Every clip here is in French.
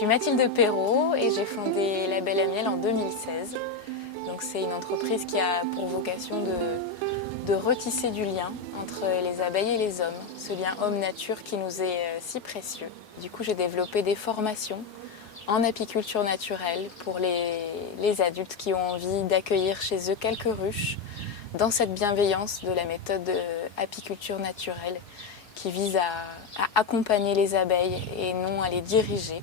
suis Mathilde Perrault et j'ai fondé Label à Miel en 2016. Donc c'est une entreprise qui a pour vocation de retisser du lien entre les abeilles et les hommes, ce lien homme-nature qui nous est si précieux. Du coup, j'ai développé des formations en apiculture naturelle pour les adultes qui ont envie d'accueillir chez eux quelques ruches dans cette bienveillance de la méthode apiculture naturelle qui vise à accompagner les abeilles et non à les diriger.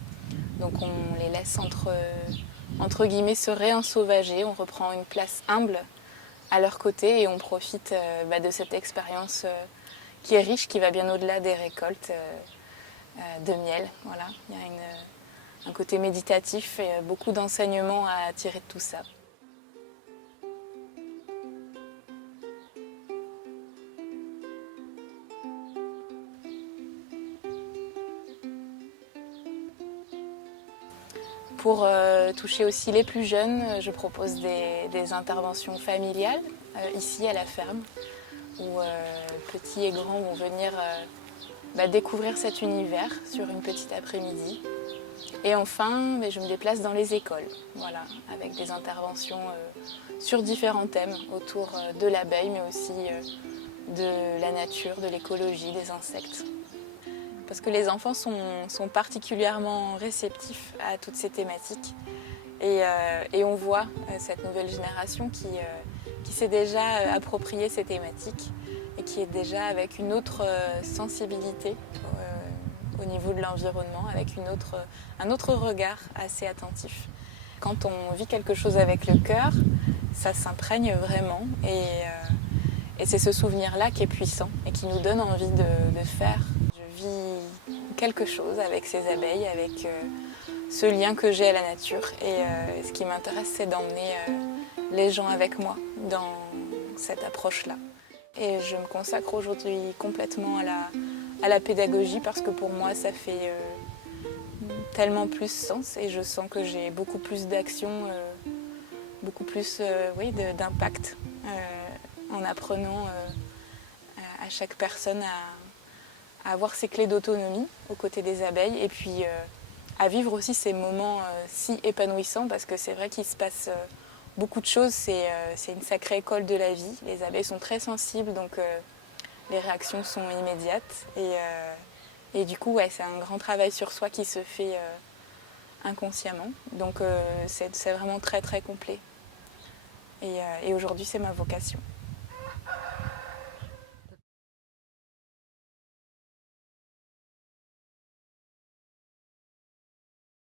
Donc on les laisse entre guillemets se réensauvager, on reprend une place humble à leur côté et on profite de cette expérience qui est riche, qui va bien au-delà des récoltes de miel. Voilà, il y a un côté méditatif et beaucoup d'enseignements à tirer de tout ça. Pour toucher aussi les plus jeunes, je propose des interventions familiales ici à la ferme où petits et grands vont venir découvrir cet univers sur une petite après-midi. Et enfin, je me déplace dans les écoles, voilà, avec des interventions sur différents thèmes autour de l'abeille, mais aussi de la nature, de l'écologie, des insectes. Parce que les enfants sont particulièrement réceptifs à toutes ces thématiques. Et on voit cette nouvelle génération qui s'est déjà approprié ces thématiques et qui est déjà avec une autre sensibilité au niveau de l'environnement, avec un autre regard assez attentif. Quand on vit quelque chose avec le cœur, ça s'imprègne vraiment et c'est ce souvenir-là qui est puissant et qui nous donne envie de faire. Je vis quelque chose avec ces abeilles, avec ce lien que j'ai à la nature. Et ce qui m'intéresse, c'est d'emmener les gens avec moi dans cette approche-là. Et je me consacre aujourd'hui complètement à la pédagogie parce que pour moi, ça fait tellement plus sens et je sens que j'ai beaucoup plus d'action, beaucoup plus d'impact en apprenant à chaque personne à avoir ses clés d'autonomie aux côtés des abeilles et puis à vivre aussi ces moments si épanouissants parce que c'est vrai qu'il se passe beaucoup de choses, c'est une sacrée école de la vie. Les abeilles sont très sensibles donc les réactions sont immédiates et du coup c'est un grand travail sur soi qui se fait inconsciemment. Donc c'est vraiment très très complet et aujourd'hui c'est ma vocation.